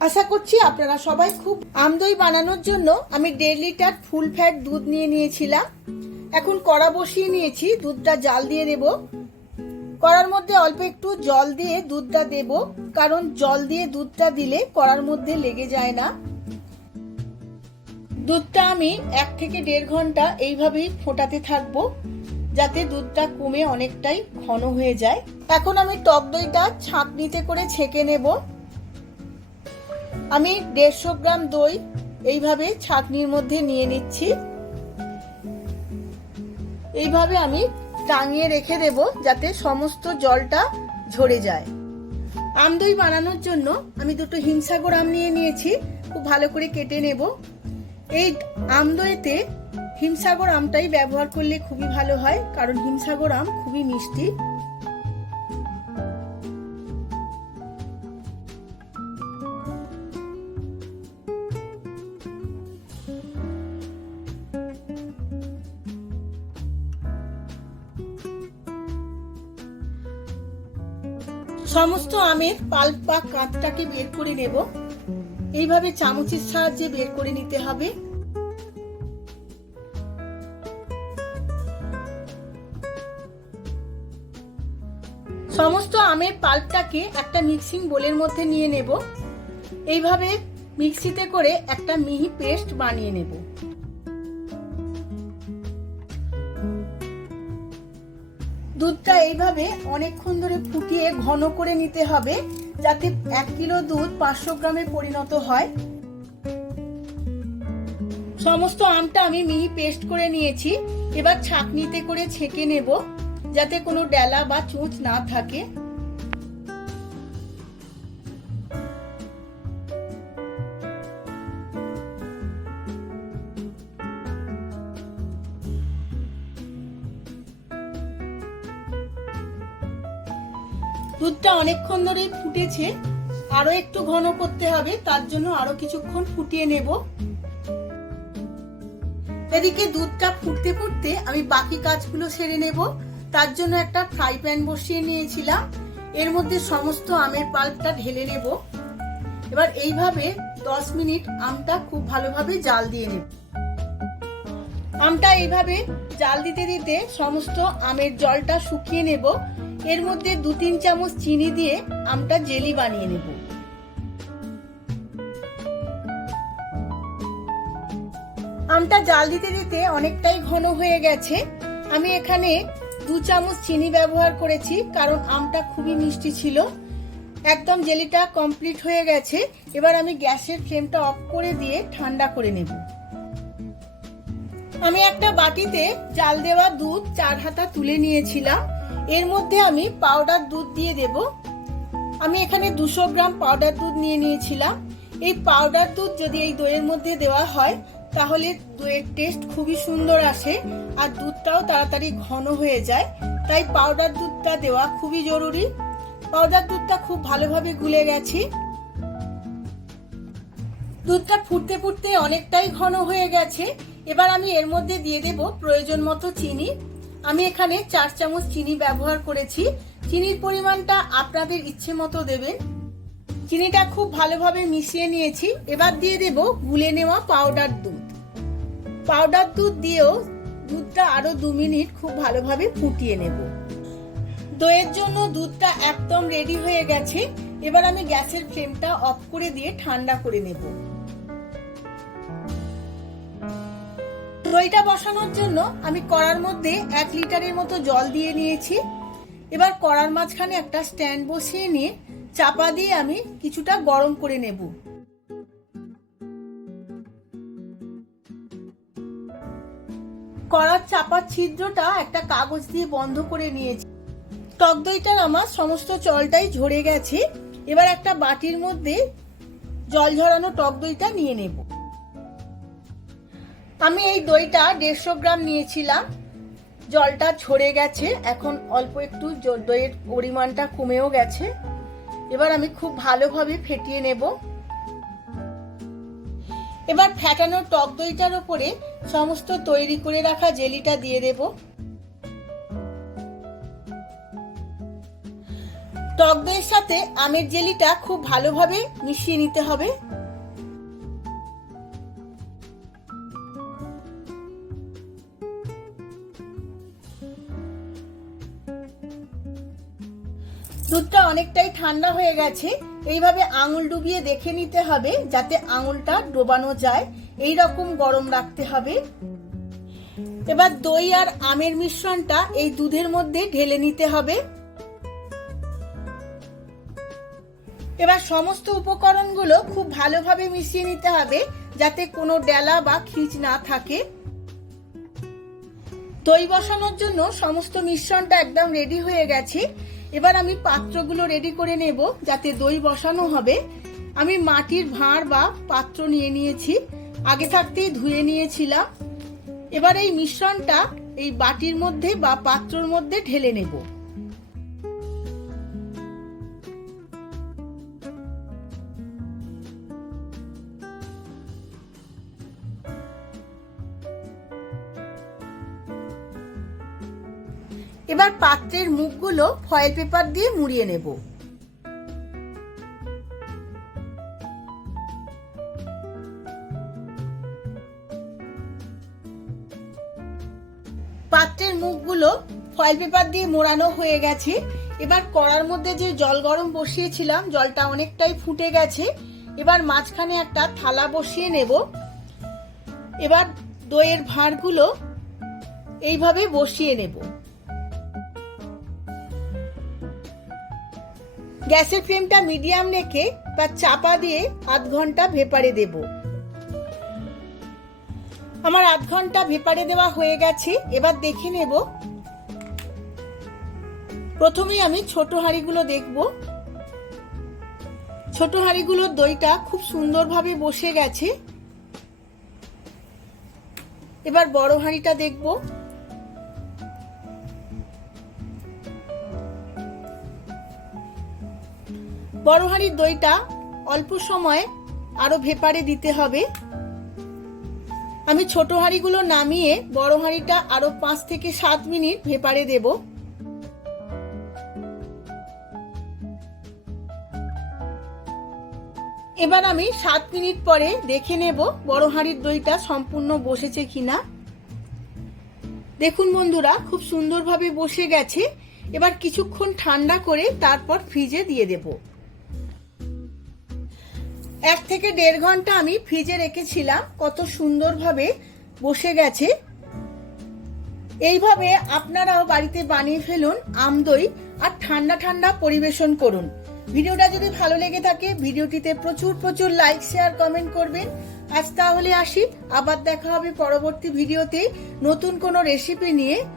আশা করছি আপনারা সবাই খুব আমদই বানানোর জন্য আমি দেড় লিটার ফুল ফ্যাট দুধ নিয়ে নিয়েছিলাম। এখন কড়া বসিয়ে নিয়েছি, দুধটা জাল দিয়ে দেব। কড়ার মধ্যে অল্প একটু জল দিয়ে দুধটা দেব, কারণ জল দিয়ে দুধটা দিলে কড়ার মধ্যে লেগে যায় না। দুধটা আমি এক থেকে দেড় ঘণ্টা এইভাবেই ফোটাতে থাকব। যাতে দুধটা কমে অনেকটাই ঘন হয়ে যায়। এখন আমি টক দইটা ছাঁকনিতে করে ছেঁকে নেব। আমি দেড়শো গ্রাম দই এইভাবে ছাঁকনির মধ্যে নিয়ে নিচ্ছি। এইভাবে আমি টাঙিয়ে রেখে দেব যাতে সমস্ত জলটা ঝরে যায়। আম দই বানানোর জন্য আমি দুটো হিমসাগর আম নিয়ে নিয়েছি। খুব ভালো করে কেটে নেব। এই আম দইতে হিমসাগর আমটাই ব্যবহার করলে খুবই ভালো হয়, কারণ হিমসাগর আম খুবই মিষ্টি। সমস্ত আমের পাল্প বা কাঁচটাকে বের করে নেব। এইভাবে চামচের সাহায্যে বের করে নিতে হবে। সমস্ত আমের পাল্পটাকে একটা মিক্সিং বোলের মধ্যে নিয়ে নেব। এইভাবে মিক্সিতে করে একটা মিহি পেস্ট বানিয়ে নেব। দুধটা এইভাবে অনেকক্ষণ ধরে ফুটিয়ে ঘন করে নিতে হবে, যাতে এক কিলো দুধ পাঁচশো গ্রামে পরিণত হয়। সমস্ত আমটা আমি মিহি পেস্ট করে নিয়েছি। এবার ছাঁকনিতে করে ছেঁকে নেব। যাতে কোনো ডেলা বা চুঁচ না থাকে। দুধটা অনেকক্ষণ ধরেই ফুটেছে। আরও একটু ঘন করতে হবে, তার জন্য আরও কিছুক্ষণ ফুটিয়ে নেব। এদিকে দুধটা ফুটতে ফুটতে আমি বাকি কাজগুলো সেরে নেব। তার জন্য একটা ফ্রাই প্যান বসিয়ে নিয়েছিলাম। এর মধ্যে সমস্ত আমের পাল্পটা ঢেলে নেব। এবার এইভাবে দশ মিনিট আমটা খুব ভালোভাবে জাল দিয়ে নেব। আমটা এইভাবে জাল দিতে দিতে সমস্ত আমের জলটা শুকিয়ে নেব। এর মধ্যে দু তিন চামচ চিনি দিয়ে আমটা জেলি বানিয়ে নেব। আমটা জাল দিতে দিতে অনেকটাই ঘন হয়ে গেছে। আমি এখানে দু চামচ চিনি ব্যবহার করেছি, কারণ আমটা খুবই মিষ্টি ছিল। একদম জেলিটা কমপ্লিট হয়ে গেছে। এবার আমি গ্যাসের ফ্লেমটা অফ করে দিয়ে ঠান্ডা করে নেব। আমি একটা বাটিতে জাল দেওয়া দুধ চার হাতা তুলে নিয়েছিলাম। এর মধ্যে আমি পাউডার দুধ দিয়ে দেব। আমি এখানে দুশো গ্রাম পাউডার দুধ নিয়ে নিয়েছিলাম। এই পাউডার দুধ যদি এই দইয়ের মধ্যে দেওয়া হয় তাহলে দইয়ের টেস্ট খুবই সুন্দর আসে আর দুধটাও তাড়াতাড়ি ঘন হয়ে যায়। তাই পাউডার দুধটা দেওয়া খুবই জরুরি। পাউডার দুধটা খুব ভালোভাবে গুলে গেছি। দুধটা ফুটতে ফুটতে অনেকটাই ঘন হয়ে গেছে। এবার আমি এর মধ্যে দিয়ে দেব প্রয়োজন মতো চিনি। আমি এখানে চার চামচ চিনি ব্যবহার করেছি। চিনির পরিমাণটা আপনাদের ইচ্ছে মতো দেবেন। চিনিটা খুব ভালোভাবে মিশিয়ে নিয়েছি। এবার দিয়ে দেব গুলে নেওয়া পাউডার দুধ। পাউডার দুধ দিয়েও দুধটা আরও দু মিনিট খুব ভালোভাবে ফুটিয়ে নেব। দইয়ের জন্য দুধটা একদম রেডি হয়ে গেছে। এবার আমি গ্যাসের ফ্লেমটা অফ করে দিয়ে ঠান্ডা করে নেব। দইটা বসানোর জন্য আমি কড়ার মধ্যে এক লিটারের মতো জল দিয়ে নিয়েছি। এবার কড়ার মাঝখানে একটা স্ট্যান্ড বসিয়ে নিয়ে চাপা দিয়ে আমি কিছুটা গরম করে নেব। কড়ার চাপার ছিদ্রটা একটা কাগজ দিয়ে বন্ধ করে নিয়েছি। টক দইটার আমার সমস্ত জলটাই ঝরে গেছে। এবার একটা বাটির মধ্যে জল ঝরানো টক দইটা নিয়ে নেব। আমি এই দইটা দেড়শো গ্রাম নিয়েছিলাম। জলটা ঝরে গেছে, এখন অল্প একটু দইয়ের পরিমাণটা কমেও গেছে। এবার আমি খুব ভালোভাবে ফেটিয়ে নেব। এবার ফ্যাটানো টক দইটার ওপরে সমস্ত তৈরি করে রাখা জেলিটা দিয়ে দেব। টক দইয়ের সাথে আমের জেলিটা খুব ভালোভাবে মিশিয়ে নিতে হবে। দুধটা অনেকটাই ঠান্ডা হয়ে গেছে। এইভাবে আঙুল ডুবিয়ে দেখে নিতে হবে যাতে আঙুলটা ডোবানো যায়। এই রকম গরম রাখতে হবে। এবার দই আর আমের মিশ্রণটা এই দুধের মধ্যে ঢেলে নিতে হবে। এবার সমস্ত উপকরণগুলো খুব ভালোভাবে মিশিয়ে নিতে হবে যাতে কোনো ডেলা বা খিচ না থাকে। দই বসানোর জন্য সমস্ত মিশ্রণটা একদম রেডি হয়ে গেছে। এবার আমি পাত্রগুলো রেডি করে নেব যাতে দই বসানো হবে। আমি মাটির ভাঁড় বা পাত্র নিয়ে নিয়েছি। আগে থাকতেই ধুয়ে নিয়েছিলাম। এবার এই মিশ্রণটা এই বাটির মধ্যে বা পাত্রর মধ্যে ঢেলে নেব। এবার পাত্রের মুখগুলো ফয়েল পেপার দিয়ে মুড়িয়ে নেব। পাত্রের মুখগুলো ফয়েল পেপার দিয়ে মোড়ানো হয়ে গেছে। এবার কড়ার মধ্যে যে জল গরম বসিয়েছিলাম, জলটা অনেকটাই ফুটে গেছে। এবার মাঝখানে একটা থালা বসিয়ে নেব। এবার দইয়ের ভাঁড়গুলো এইভাবে বসিয়ে নেব। গ্যাসের ফ্লেমটা মিডিয়াম রেখে বা চাপা দিয়ে আধ ঘণ্টা ভেপারে দেব। আমার আধ ঘণ্টা ভেপারে দেওয়া হয়ে গেছে, এবার দেখে নেব। প্রথমেই আমি ছোট হাঁড়িগুলো দেখব। ছোট হাঁড়িগুলোর দইটা খুব সুন্দরভাবে বসে গেছে। এবার বড় হাঁড়িটা দেখব। বড় হাঁড়ির দইটা অল্প সময়ে আরও ভেপারে দিতে হবে। আমি ছোট হাঁড়িগুলো নামিয়ে বড় হাঁড়িটা আরও পাঁচ থেকে সাত মিনিট ভেপারে দেব। এবার আমি সাত মিনিট পরে দেখে নেব বড় হাঁড়ির দইটা সম্পূর্ণ বসেছে কিনা। দেখুন বন্ধুরা, খুব সুন্দরভাবে বসে গেছে। এবার কিছুক্ষণ ঠান্ডা করে তারপর ফ্রিজে দিয়ে দেবো। এক থেকে দেড় ঘণ্টা আমি ফ্রিজে রেখেছিলাম, কত সুন্দরভাবে বসে গেছে। এইভাবে আপনারাও বাড়িতে বানিয়ে ফেলুন আমদই আর ঠান্ডা ঠান্ডা পরিবেশন করুন। ভিডিওটা যদি ভালো লেগে থাকে, ভিডিওটিতে প্রচুর প্রচুর লাইক, শেয়ার, কমেন্ট করবেন। আজ তাহলে আসি, আবার দেখা হবে পরবর্তী ভিডিওতে নতুন কোনো রেসিপি নিয়ে।